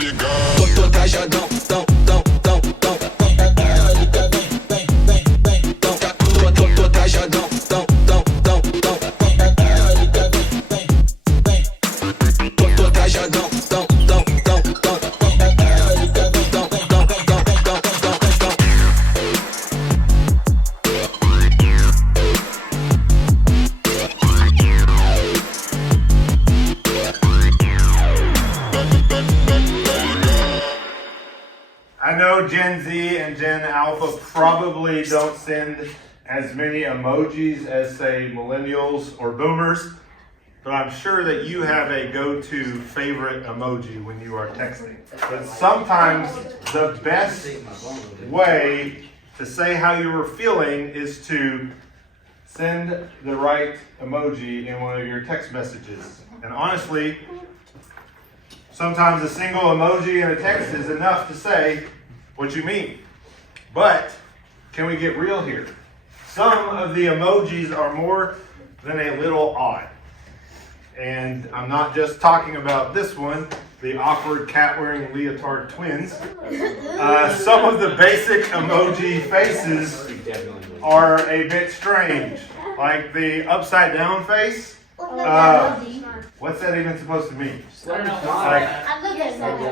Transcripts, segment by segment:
Tô trajadão, tão, tão, tão, tão. Tô trajadão, tão, tão, tão, tão. Tô trajadão, tão, tão, tão, tão. I know Gen Z and Gen Alpha probably don't send as many emojis as, say, millennials or boomers, but I'm sure that you have a go-to favorite emoji when you are texting. But sometimes the best way to say how you were feeling is to send the right emoji in one of your text messages. And honestly, sometimes a single emoji in a text is enough to say what you mean. But can we get real here? Some of the emojis are more than a little odd. And I'm not just talking about this one, the awkward cat-wearing leotard twins. Some of the basic emoji faces are a bit strange. Like the upside down face. What's that even supposed to mean? And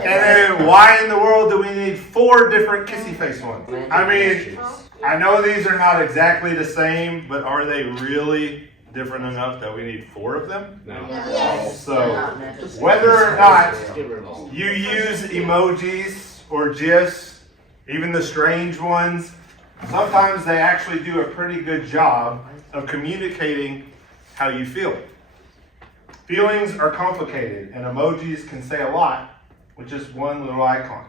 then why in the world do we need 4 different kissy face ones? I mean, I know these are not exactly the same, but are they really different enough that we need 4 of them? No. Yes. So, whether or not you use emojis or GIFs, even the strange ones, sometimes they actually do a pretty good job of communicating how you feel. Feelings are complicated, and emojis can say a lot with just one little icon.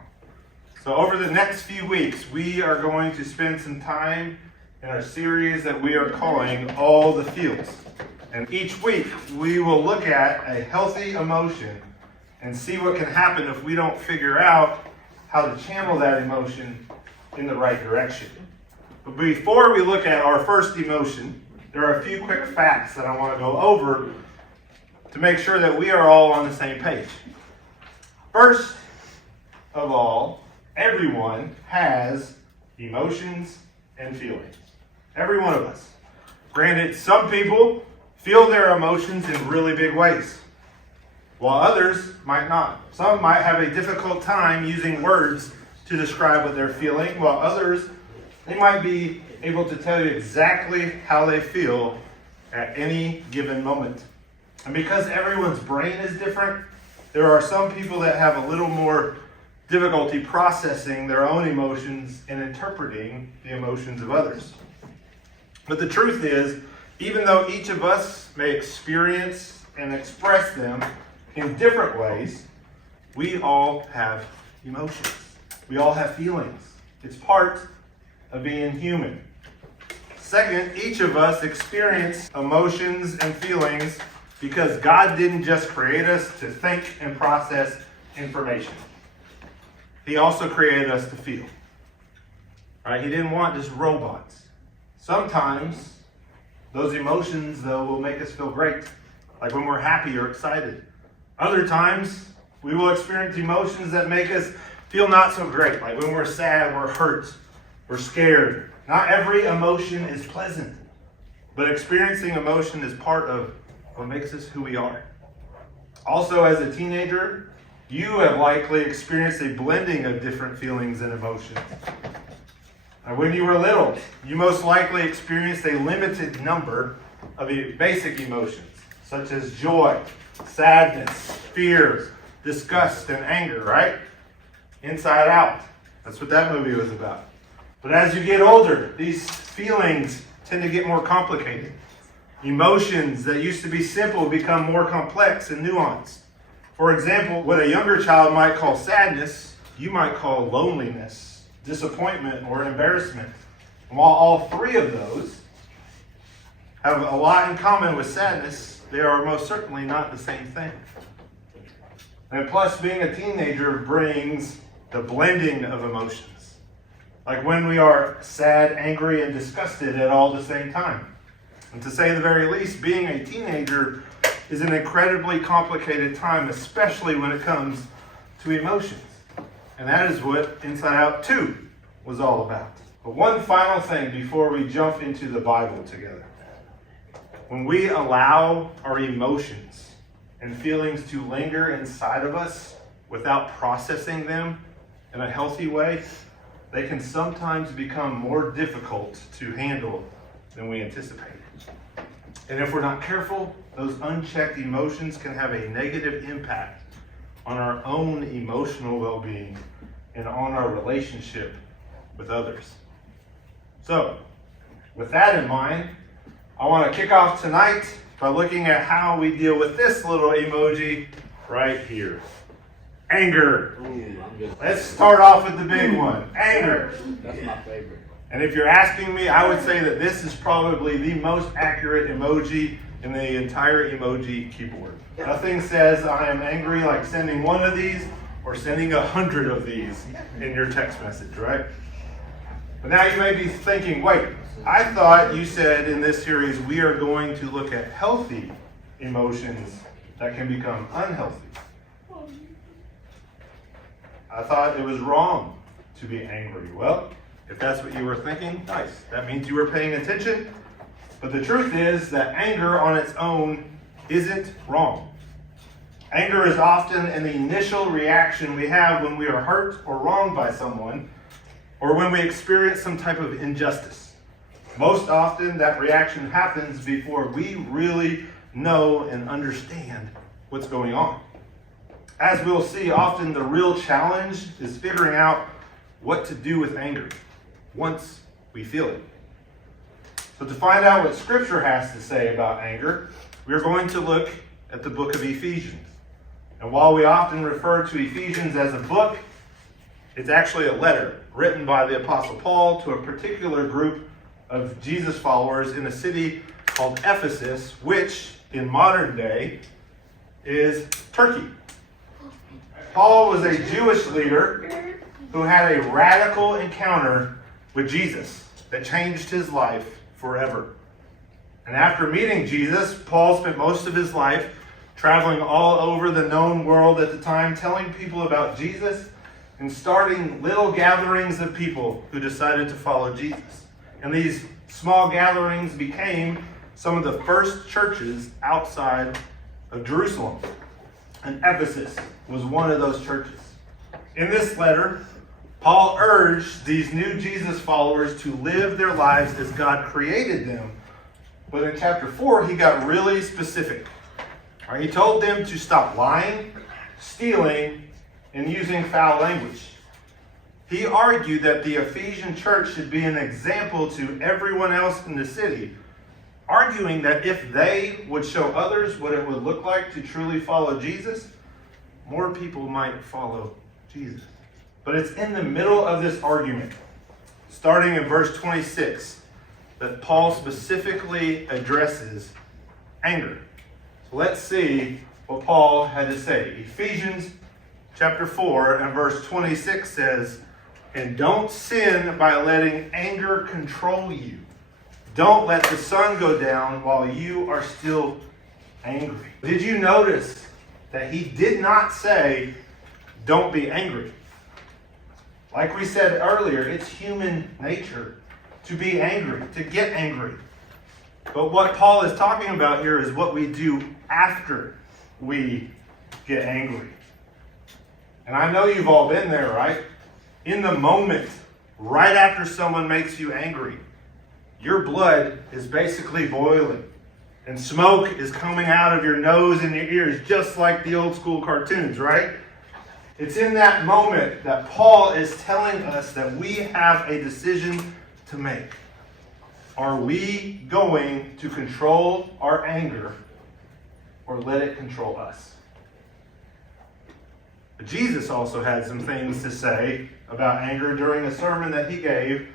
So over the next few weeks, we are going to spend some time in our series that we are calling All the Feels. And each week, we will look at a healthy emotion and see what can happen if we don't figure out how to channel that emotion in the right direction. But before we look at our first emotion, there are a few quick facts that I want to go over to make sure that we are all on the same page. First of all, everyone has emotions and feelings. Every one of us. Granted, some people feel their emotions in really big ways, while others might not. Some might have a difficult time using words to describe what they're feeling, while others, they might be able to tell you exactly how they feel at any given moment. And because everyone's brain is different, there are some people that have a little more difficulty processing their own emotions and interpreting the emotions of others. But the truth is, even though each of us may experience and express them in different ways, we all have emotions. We all have feelings. It's part of being human. Second, each of us experience emotions and feelings because God didn't just create us to think and process information. He also created us to feel. Right? He didn't want just robots. Sometimes those emotions, though, will make us feel great, like when we're happy or excited. Other times, we will experience emotions that make us feel not so great, like when we're sad, we're hurt, we're scared. Not every emotion is pleasant, but experiencing emotion is part of what makes us who we are. Also, as a teenager, you have likely experienced a blending of different feelings and emotions. And when you were little, you most likely experienced a limited number of basic emotions, such as joy, sadness, fear, disgust, and anger, right? Inside Out. That's what that movie was about. But as you get older, these feelings tend to get more complicated. Emotions that used to be simple become more complex and nuanced. For example, what a younger child might call sadness, you might call loneliness, disappointment, or embarrassment. And while all 3 of those have a lot in common with sadness, they are most certainly not the same thing. And plus, being a teenager brings the blending of emotions. Like when we are sad, angry, and disgusted at all the same time. And to say the very least, being a teenager is an incredibly complicated time, especially when it comes to emotions. And that is what Inside Out 2 was all about. But one final thing before we jump into the Bible together. When we allow our emotions and feelings to linger inside of us without processing them in a healthy way, they can sometimes become more difficult to handle than we anticipate. And if we're not careful, those unchecked emotions can have a negative impact on our own emotional well-being and on our relationship with others. So, with that in mind, I want to kick off tonight by looking at how we deal with this little emoji right here. Anger. Let's start off with the big one. Anger. That's my favorite. And if you're asking me, I would say that this is probably the most accurate emoji in the entire emoji keyboard. Nothing says I am angry like sending one of these or sending 100 of these in your text message, right? But now you may be thinking, wait, I thought you said in this series we are going to look at healthy emotions that can become unhealthy. I thought it was wrong to be angry. Well, if that's what you were thinking, nice. That means you were paying attention. But the truth is that anger on its own isn't wrong. Anger is often an initial reaction we have when we are hurt or wronged by someone, or when we experience some type of injustice. Most often, that reaction happens before we really know and understand what's going on. As we'll see, often the real challenge is figuring out what to do with anger once we feel it. So to find out what Scripture has to say about anger, we're going to look at the book of Ephesians. And while we often refer to Ephesians as a book, it's actually a letter written by the Apostle Paul to a particular group of Jesus followers in a city called Ephesus, which in modern day is Turkey. Paul was a Jewish leader who had a radical encounter with Jesus that changed his life forever. And after meeting Jesus, Paul spent most of his life traveling all over the known world at the time, telling people about Jesus and starting little gatherings of people who decided to follow Jesus. And these small gatherings became some of the first churches outside of Jerusalem. And Ephesus was one of those churches. In this letter, Paul urged these new Jesus followers to live their lives as God created them. But in chapter 4, he got really specific. He told them to stop lying, stealing, and using foul language. He argued that the Ephesian church should be an example to everyone else in the city, arguing that if they would show others what it would look like to truly follow Jesus, more people might follow Jesus. But it's in the middle of this argument, starting in verse 26, that Paul specifically addresses anger. So let's see what Paul had to say. Ephesians chapter 4 and verse 26 says, "And don't sin by letting anger control you. Don't let the sun go down while you are still angry." Did you notice that he did not say, don't be angry? Like we said earlier, it's human nature to be angry, to get angry. But what Paul is talking about here is what we do after we get angry. And I know you've all been there, right? In the moment, right after someone makes you angry, your blood is basically boiling. And smoke is coming out of your nose and your ears, just like the old school cartoons, right? It's in that moment that Paul is telling us that we have a decision to make. Are we going to control our anger or let it control us? But Jesus also had some things to say about anger during a sermon that he gave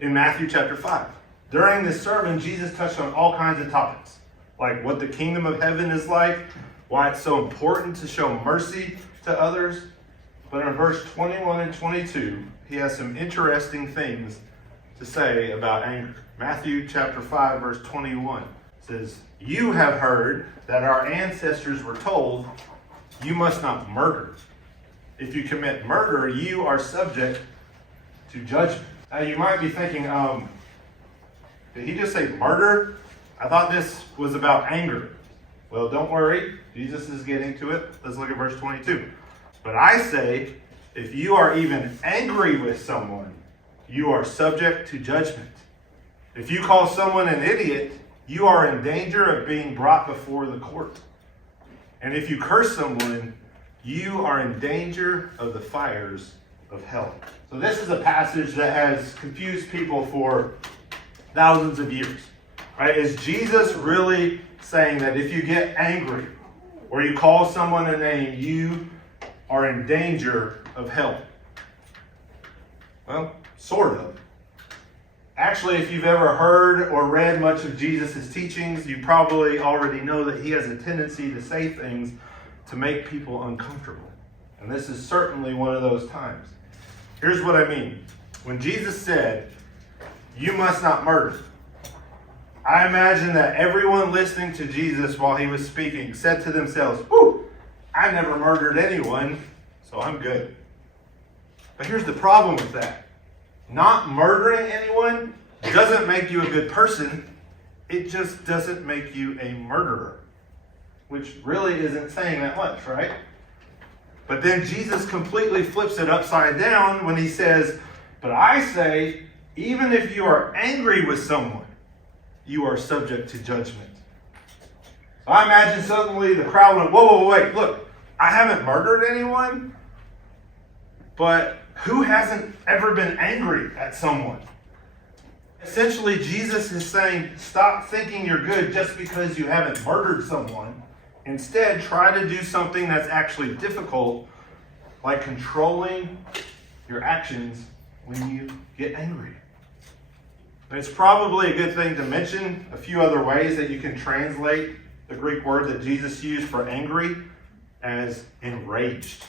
in Matthew chapter 5. During this sermon, Jesus touched on all kinds of topics, like what the kingdom of heaven is like, why it's so important to show mercy to others. But in verse 21 and 22, he has some interesting things to say about anger. Matthew chapter 5, verse 21 says, "You have heard that our ancestors were told, 'You must not murder.' if you commit murder, you are subject to judgment. Now you might be thinking, did he just say murder? I thought this was about anger. Well, don't worry. Jesus is getting to it. Let's look at verse 22. But I say, if you are even angry with someone, you are subject to judgment. If you call someone an idiot, you are in danger of being brought before the court. And if you curse someone, you are in danger of the fires of hell. So this is a passage that has confused people for thousands of years. Right? Is Jesus really saying that if you get angry or you call someone a name, you are in danger of hell? Well, sort of. Actually, if you've ever heard or read much of Jesus' teachings, you probably already know that he has a tendency to say things to make people uncomfortable. And this is certainly one of those times. Here's what I mean. When Jesus said, "You must not murder," I imagine that everyone listening to Jesus while he was speaking said to themselves, "Whew, I never murdered anyone, so I'm good." But here's the problem with that. Not murdering anyone doesn't make you a good person. It just doesn't make you a murderer. Which really isn't saying that much, right? But then Jesus completely flips it upside down when he says, "But I say, even if you are angry with someone, you are subject to judgment." So I imagine suddenly the crowd went, whoa, wait, look, I haven't murdered anyone, but who hasn't ever been angry at someone? Essentially, Jesus is saying, stop thinking you're good just because you haven't murdered someone. Instead, try to do something that's actually difficult, like controlling your actions when you get angry. It's probably a good thing to mention a few other ways that you can translate the Greek word that Jesus used for angry as enraged,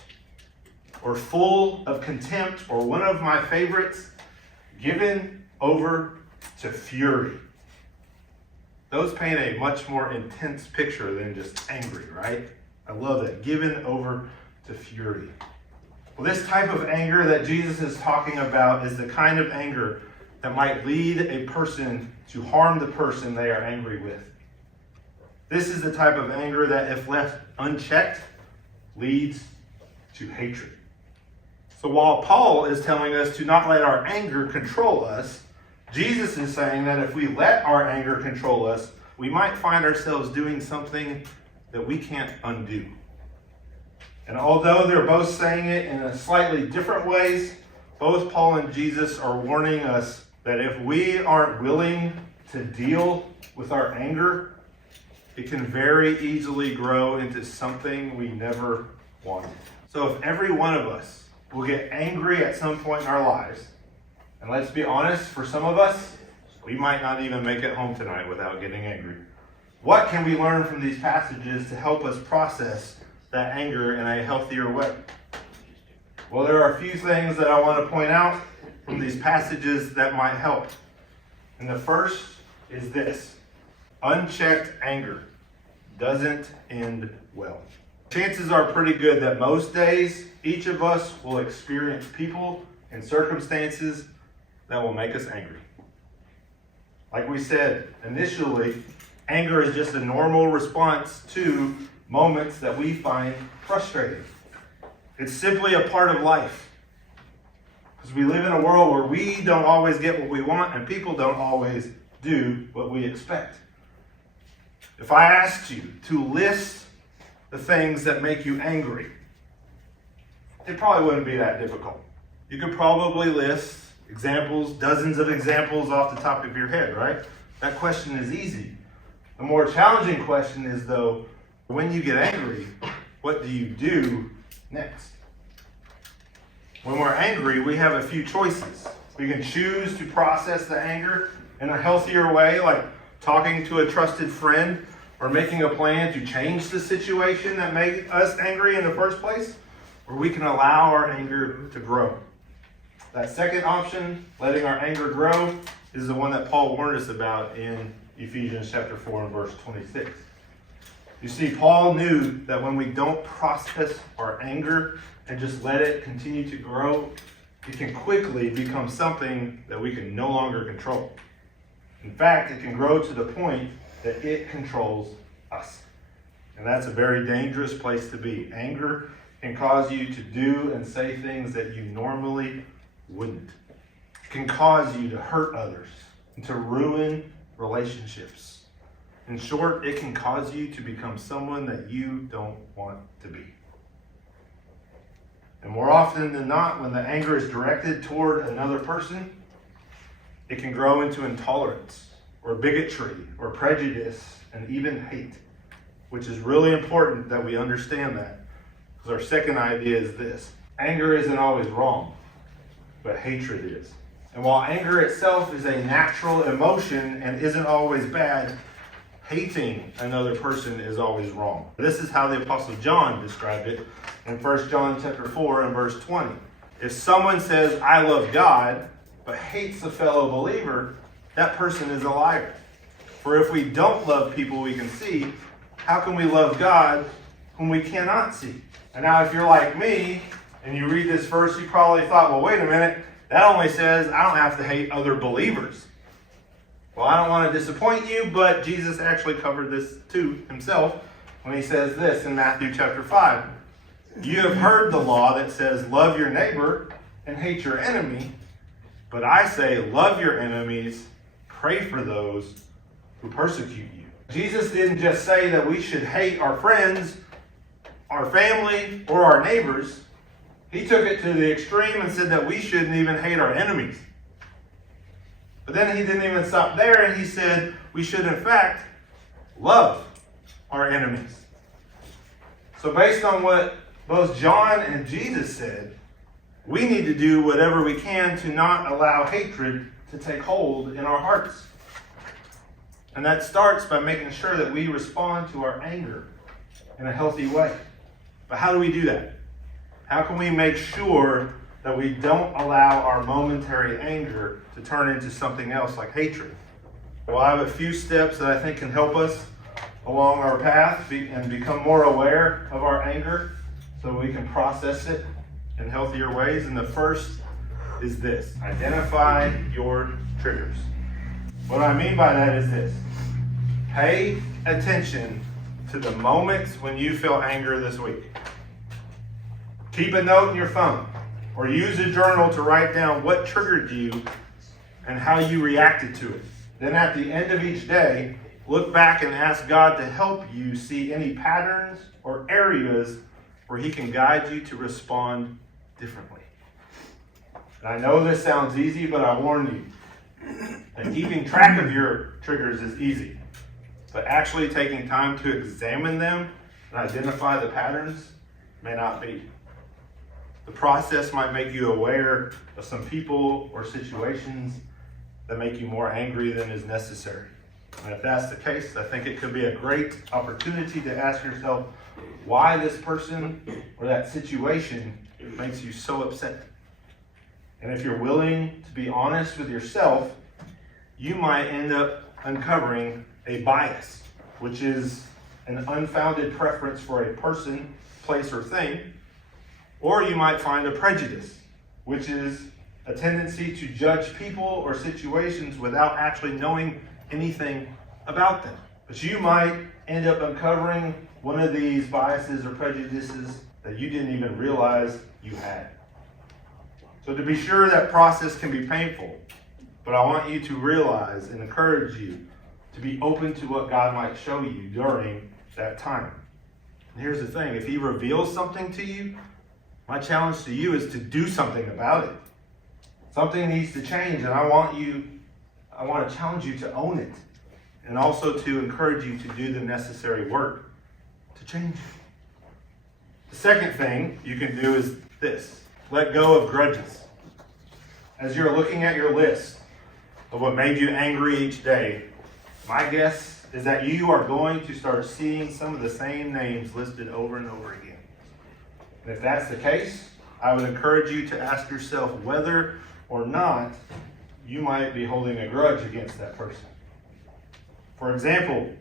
or full of contempt, or one of my favorites, given over to fury. Those paint a much more intense picture than just angry, right? I love that. Given over to fury. Well, this type of anger that Jesus is talking about is the kind of anger that might lead a person to harm the person they are angry with. This is the type of anger that, if left unchecked, leads to hatred. So while Paul is telling us to not let our anger control us, Jesus is saying that if we let our anger control us, we might find ourselves doing something that we can't undo. And although they're both saying it in a slightly different ways, both Paul and Jesus are warning us that if we aren't willing to deal with our anger, it can very easily grow into something we never wanted. So if every one of us will get angry at some point in our lives, and let's be honest, for some of us, we might not even make it home tonight without getting angry. What can we learn from these passages to help us process that anger in a healthier way? Well, there are a few things that I want to point out from these passages that might help. And the first is this: unchecked anger doesn't end well. Chances are pretty good that most days, each of us will experience people and circumstances that will make us angry. Like we said initially, anger is just a normal response to moments that we find frustrating. It's simply a part of life. Because we live in a world where we don't always get what we want and people don't always do what we expect. If I asked you to list the things that make you angry, it probably wouldn't be that difficult. You could probably list examples, dozens of examples off the top of your head, right? That question is easy. The more challenging question is, though, when you get angry, what do you do next? When we're angry, we have a few choices. We can choose to process the anger in a healthier way, like talking to a trusted friend or making a plan to change the situation that made us angry in the first place, or we can allow our anger to grow. That second option, letting our anger grow, is the one that Paul warned us about in Ephesians chapter 4 and verse 26. You see, Paul knew that when we don't process our anger and just let it continue to grow, it can quickly become something that we can no longer control. In fact, it can grow to the point that it controls us. And that's a very dangerous place to be. Anger can cause you to do and say things that you normally wouldn't. It can cause you to hurt others and to ruin relationships. In short, it can cause you to become someone that you don't want to be. And more often than not, when the anger is directed toward another person, it can grow into intolerance or bigotry or prejudice and even hate, which is really important that we understand that. Because our second idea is this: anger isn't always wrong, but hatred is. And while anger itself is a natural emotion and isn't always bad, hating another person is always wrong. This is how the Apostle John described it in 1 John chapter 4 and verse 20. If someone says, "I love God," but hates a fellow believer, that person is a liar. For if we don't love people we can see, how can we love God whom we cannot see? And now if you're like me and you read this verse, you probably thought, well, wait a minute, that only says I don't have to hate other believers. Well, I don't want to disappoint you, but Jesus actually covered this too himself when he says this in Matthew chapter 5. You have heard the law that says, love your neighbor and hate your enemy. But I say, love your enemies, pray for those who persecute you. Jesus didn't just say that we should hate our friends, our family, or our neighbors. He took it to the extreme and said that we shouldn't even hate our enemies. But then he didn't even stop there, and he said we should, in fact, love our enemies. So based on what both John and Jesus said, we need to do whatever we can to not allow hatred to take hold in our hearts. And that starts by making sure that we respond to our anger in a healthy way. But how do we do that? How can we make sure that we don't allow our momentary anger to turn into something else like hatred? Well, I have a few steps that I think can help us along our path and become more aware of our anger so we can process it in healthier ways. And the first is this: identify your triggers. What I mean by that is this: pay attention to the moments when you feel anger this week. Keep a note in your phone or use a journal to write down what triggered you and how you reacted to it. Then at the end of each day, look back and ask God to help you see any patterns or areas where He can guide you to respond differently. And I know this sounds easy, but I warn you that keeping track of your triggers is easy. But actually taking time to examine them and identify the patterns may not be. The process might make you aware of some people or situations that make you more angry than is necessary. And if that's the case, I think it could be a great opportunity to ask yourself why this person or that situation makes you so upset. And if you're willing to be honest with yourself, you might end up uncovering a bias, which is an unfounded preference for a person, place, or thing. Or you might find a prejudice, which is a tendency to judge people or situations without actually knowing anything about them. But you might end up uncovering one of these biases or prejudices that you didn't even realize you had. So to be sure, that process can be painful, but I want you to realize and encourage you to be open to what God might show you during that time. And here's the thing: if He reveals something to you, my challenge to you is to do something about it. Something needs to change, and I want to challenge you to own it, and also to encourage you to do the necessary work to change it. The second thing you can do is this: let go of grudges. As you're looking at your list of what made you angry each day, my guess is that you are going to start seeing some of the same names listed over and over again. And if that's the case, I would encourage you to ask yourself whether or not you might be holding a grudge against that person. For example,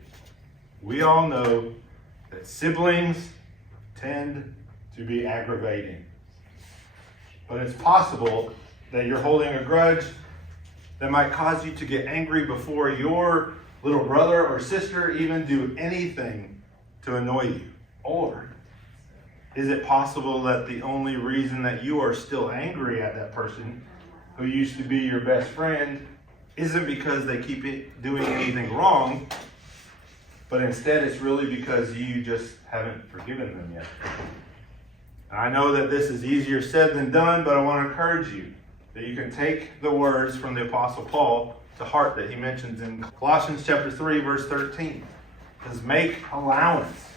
we all know that siblings tend to be aggravating. But it's possible that you're holding a grudge that might cause you to get angry before your little brother or sister even do anything to annoy you. Or is it possible that the only reason that you are still angry at that person who used to be your best friend isn't because they keep doing anything wrong, but instead it's really because you just haven't forgiven them yet? I know that this is easier said than done, but I want to encourage you that you can take the words from the Apostle Paul to heart that he mentions in Colossians chapter 3, verse 13. It says, make allowance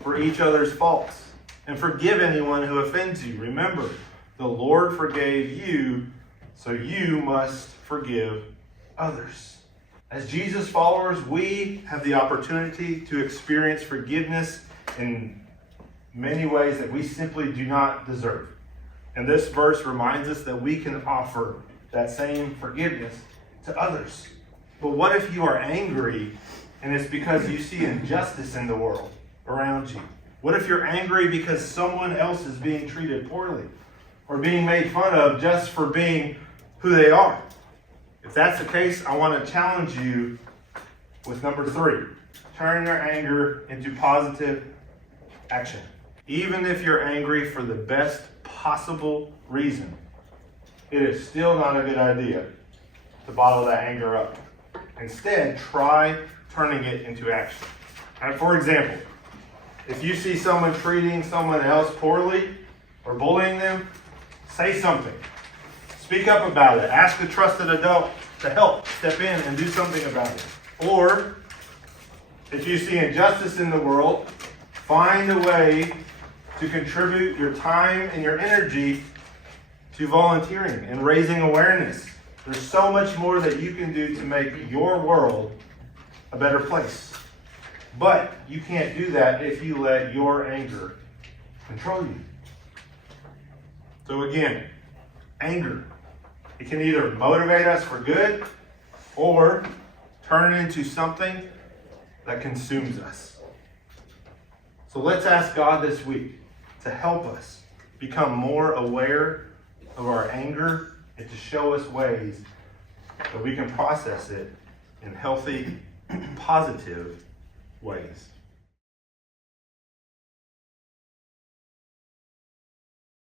for each other's faults and forgive anyone who offends you. Remember, the Lord forgave you, so you must forgive others. As Jesus followers, we have the opportunity to experience forgiveness in many ways that we simply do not deserve. And this verse reminds us that we can offer that same forgiveness to others. But what if you are angry and it's because you see injustice in the world around you? What if you're angry because someone else is being treated poorly or being made fun of just for being who they are? If that's the case, I want to challenge you with number 3. Turn your anger into positive action. Even if you're angry for the best possible reason, it is still not a good idea to bottle that anger up. Instead, try turning it into action. And for example, if you see someone treating someone else poorly or bullying them, say something. Speak up about it. Ask a trusted adult to help step in and do something about it. Or, if you see injustice in the world, find a way to contribute your time and your energy to volunteering and raising awareness. There's so much more that you can do to make your world a better place. But you can't do that if you let your anger control you. So again, anger. It can either motivate us for good or turn it into something that consumes us. So let's ask God this week to help us become more aware of our anger and to show us ways that we can process it in healthy, positive ways.